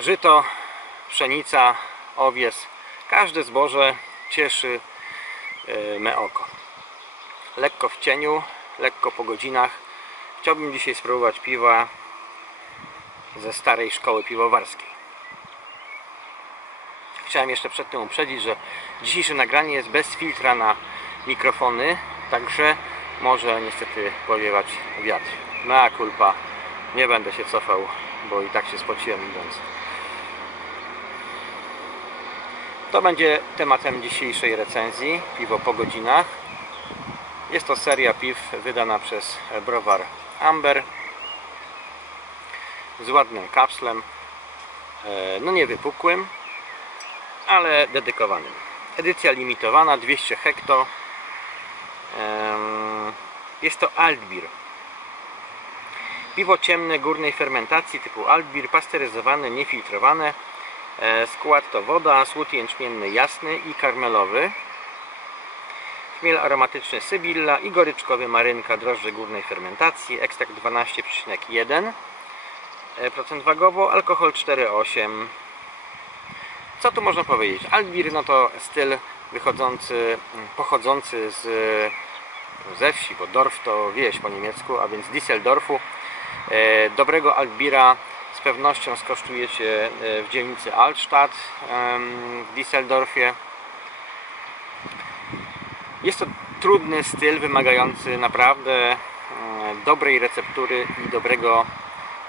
Żyto, pszenica, owies, każde zboże cieszy e, me oko. Lekko w cieniu, lekko po godzinach. Chciałbym dzisiaj spróbować piwa ze starej szkoły piwowarskiej. Chciałem jeszcze przed tym uprzedzić, że dzisiejsze nagranie jest bez filtra na mikrofony, także może niestety powiewać wiatr. Mea culpa, nie będę się cofał, bo i tak się spociłem idąc. To będzie tematem dzisiejszej recenzji, piwo po godzinach. Jest to seria piw wydana przez browar Amber z ładnym kapslem, e, no nie wypukłym, ale dedykowanym. Edycja limitowana 200 hekto. Jest to Altbier. Piwo ciemne górnej fermentacji typu Altbier, pasteryzowane, niefiltrowane. E, skład to woda, słód jęczmienny jasny i karmelowy. Chmiel aromatyczny Sybilla i goryczkowy marynka drożdży górnej fermentacji. Ekstrakt 12,1% e, wagowo, alkohol 4,8%. Co tu można powiedzieć? Altbier no to styl wychodzący, pochodzący z, ze wsi, bo Dorf to wieś po niemiecku, a więc Düsseldorfu. E, dobrego Altbira z pewnością skosztujecie e, w dzielnicy Altstadt w Düsseldorfie. Jest to trudny styl, wymagający naprawdę dobrej receptury i dobrego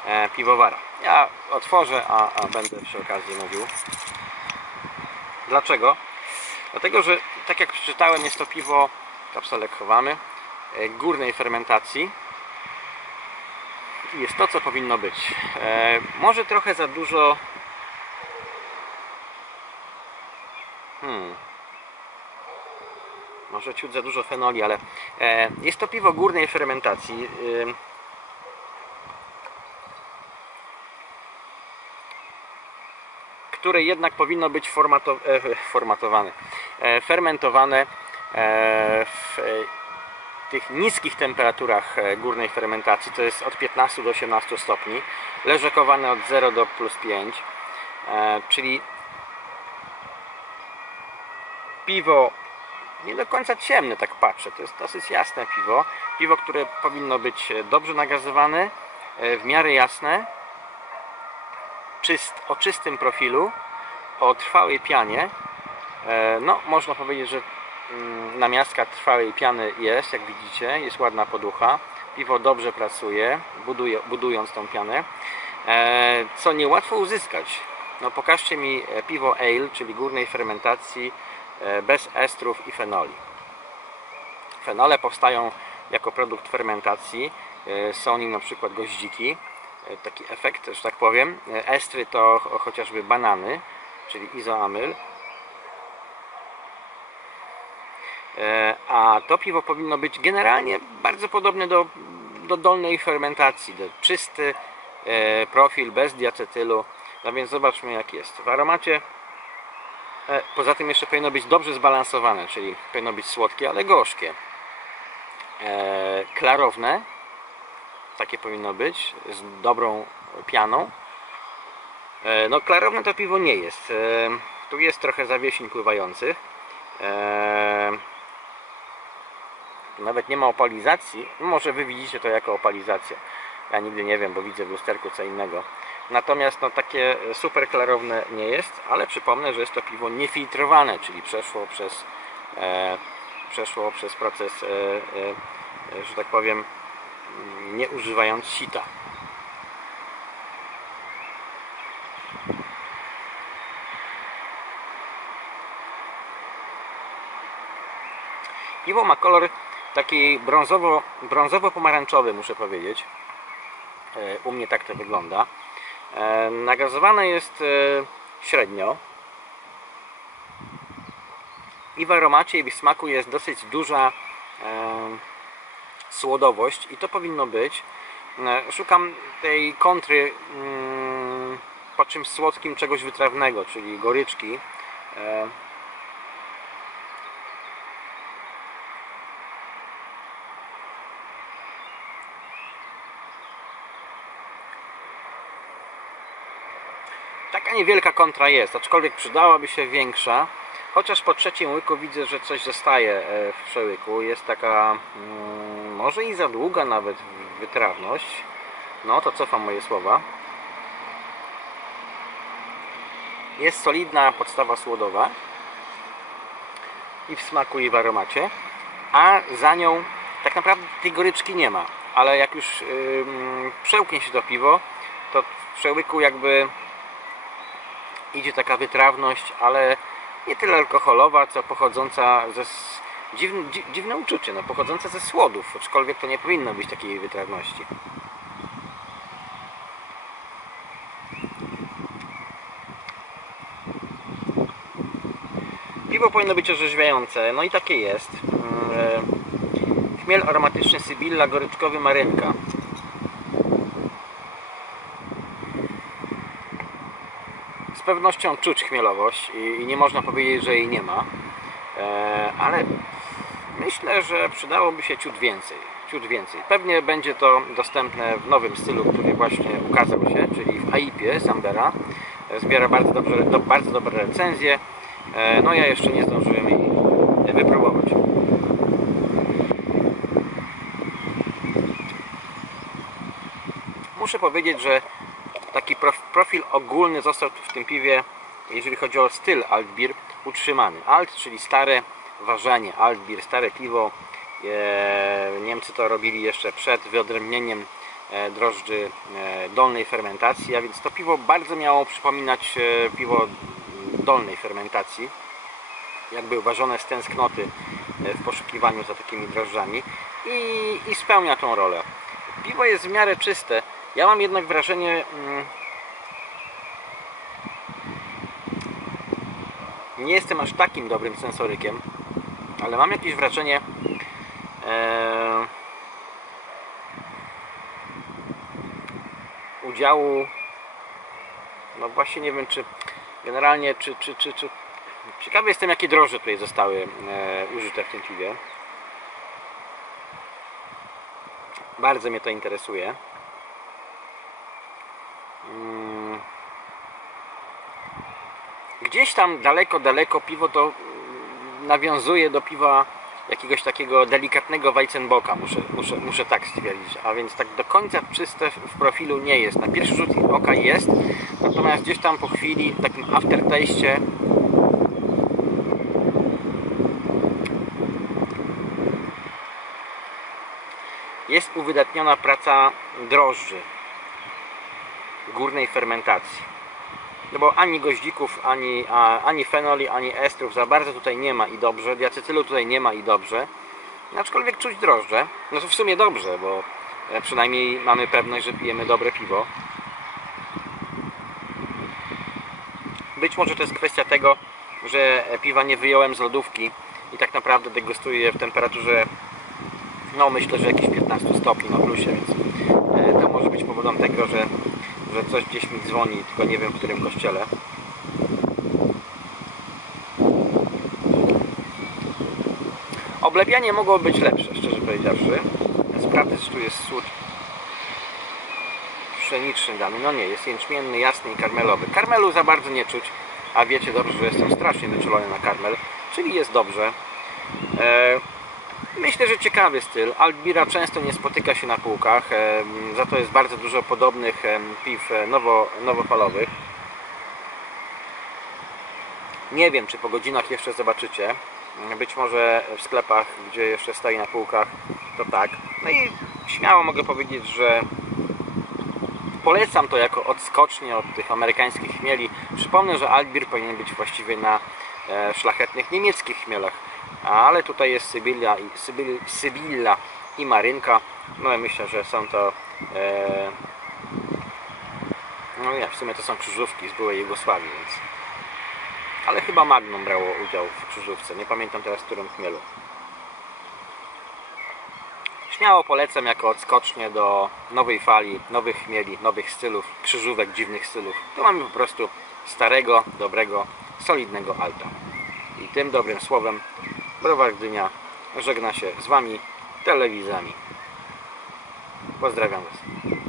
e, piwowara. Ja otworzę, a, a będę przy okazji mówił. Dlaczego? Dlatego, że tak jak przeczytałem, jest to piwo, kapselek chowamy, e, górnej fermentacji jest to, co powinno być. E, może trochę za dużo hmm. może ciut za dużo fenoli, ale e, jest to piwo górnej fermentacji które jednak powinno być formato, e, formatowane, e, fermentowane e, w tych niskich temperaturach górnej fermentacji, to jest od 15 do 18 stopni, leżakowane od 0 do plus 5, czyli piwo nie do końca ciemne, tak patrzę, to jest dosyć jasne piwo, piwo, które powinno być dobrze nagazowane, w miarę jasne, czyst, o czystym profilu, o trwałej pianie. E, no, można powiedzieć, że namiastka trwałej piany jest, jak widzicie, jest ładna poducha. Piwo dobrze pracuje, buduje, budując tą pianę, e, co niełatwo uzyskać. No, pokażcie mi e, piwo ale, czyli górnej fermentacji, bez estrów i fenoli. Fenole powstają jako produkt fermentacji, są nim na przykład goździki, E, taki efekt, że tak powiem. E, estry to chociażby banany, czyli izoamyl. E, a to piwo powinno być generalnie bardzo podobne do, do dolnej fermentacji, do czysty profil bez diacetylu. No więc zobaczmy jak jest. W aromacie poza tym jeszcze powinno być dobrze zbalansowane, czyli powinno być słodkie, ale gorzkie. Klarowne, takie powinno być, z dobrą pianą. E, no klarowne to piwo nie jest. E, tu jest trochę zawiesiń pływających. E, nawet nie ma opalizacji. Może wy widzicie to jako opalizację. Ja nigdy nie wiem, bo widzę w lusterku co innego. Natomiast no, takie super klarowne nie jest, ale przypomnę, że jest to piwo niefiltrowane, czyli przeszło przez, e, przeszło przez proces, e, e, że tak powiem, nie używając sita. Piwo ma kolor taki brązowo, brązowo-pomarańczowy, muszę powiedzieć. E, u mnie tak to wygląda. E, nagazowane jest e, średnio. I w aromacie i w smaku jest dosyć duża słodowość i to powinno być. Szukam tej kontry mm, po czymś słodkim czegoś wytrawnego, czyli goryczki. Taka niewielka kontra jest, aczkolwiek przydałaby się większa. Chociaż po trzecim łyku widzę, że coś zostaje e, w przełyku. Jest taka mm, może i za długa nawet wytrawność. No to cofam moje słowa. Jest solidna podstawa słodowa i w smaku i w aromacie, a za nią tak naprawdę tej goryczki nie ma, ale jak już yy, przełknie się to piwo, to w przełyku jakby idzie taka wytrawność, ale nie tyle alkoholowa, co pochodząca ze dziwne, dzi- dziwne uczucie, no, pochodzące ze słodów, aczkolwiek to nie powinno być takiej wytrawności. Piwo powinno być orzeźwiające, no i takie jest. Mm, e, Chmiel aromatyczny Sybilla, goryczkowy marynka. Z pewnością czuć chmielowość i, nie można powiedzieć, że jej nie ma. E, ale myślę, że przydałoby się ciut więcej. Ciut więcej. Pewnie będzie to dostępne w nowym stylu, który właśnie ukazał się, czyli w AIP-ie Sambera. Zbiera bardzo, dobrze, do, bardzo dobre recenzje. E, No ja jeszcze nie zdążyłem jej wypróbować. Muszę powiedzieć, że taki prof- profil ogólny został w tym piwie, jeżeli chodzi o styl Altbier, utrzymany. Alt, czyli stare ważenie, Altbier, stare piwo. E, Niemcy to robili jeszcze przed wyodrębnieniem e, drożdży e, dolnej fermentacji, a więc to piwo bardzo miało przypominać piwo dolnej fermentacji jakby uważone z tęsknoty w poszukiwaniu za takimi drożdżami i, i spełnia tą rolę. Piwo jest w miarę czyste. Ja mam jednak wrażenie mm, nie jestem aż takim dobrym sensorykiem, ale mam jakieś wrażenie e, udziału no właśnie nie wiem czy generalnie czy, czy, czy, czy ciekawy jestem jakie drożdże tutaj zostały e, użyte w tym piwie bardzo mnie to interesuje gdzieś tam daleko, daleko piwo to mm, nawiązuje do piwa jakiegoś takiego delikatnego Weizenboka, muszę, muszę, muszę tak stwierdzić. A więc tak do końca czyste w profilu nie jest. Na pierwszy rzut oka jest, natomiast gdzieś tam po chwili, w takim aftertaście jest uwydatniona praca drożdży górnej fermentacji. No bo ani goździków, ani, a, ani fenoli, ani estrów za bardzo tutaj nie ma i dobrze. Diacetylu tutaj nie ma i dobrze. Aczkolwiek czuć drożdże. No to w sumie dobrze, bo e, przynajmniej mamy pewność, że pijemy dobre piwo. Być może to jest kwestia tego, że piwa nie wyjąłem z lodówki i tak naprawdę degustuję je w temperaturze no myślę, że jakieś 15 stopni na plusie, więc e, to może być powodem tego, że, że coś gdzieś mi dzwoni, tylko nie wiem w którym kościele. Oblepianie mogło być lepsze, szczerze powiedziawszy. Sprawdzę, czy tu jest sód pszeniczny dany. No nie, jest jęczmienny, jasny i karmelowy. Karmelu za bardzo nie czuć, a wiecie dobrze, że jestem strasznie wyczulony na karmel, czyli jest dobrze. E, Myślę, że ciekawy styl. Albira często nie spotyka się na półkach, za to jest bardzo dużo podobnych piw e, nowo, nowofalowych. Nie wiem, czy po godzinach jeszcze zobaczycie. Być może w sklepach, gdzie jeszcze stoi na półkach, to tak. No i śmiało mogę powiedzieć, że polecam to jako odskocznie od tych amerykańskich chmieli. Przypomnę, że Albir powinien być właściwie na e, szlachetnych niemieckich chmielach. Ale tutaj jest Sybilla i, Sybil, Sybilla i Marynka. No i myślę, że są to e, no nie, w sumie to są krzyżówki z byłej Jugosławii, więc ale chyba Magnum brało udział w krzyżówce. Nie pamiętam teraz w którym chmielu. Śmiało polecam jako odskocznie do nowej fali, nowych chmieli, nowych stylów, krzyżówek, dziwnych stylów. Tu mamy po prostu starego, dobrego, solidnego alta. I tym dobrym słowem Browar Gdynia żegna się z Wami telewizami. Pozdrawiam Was.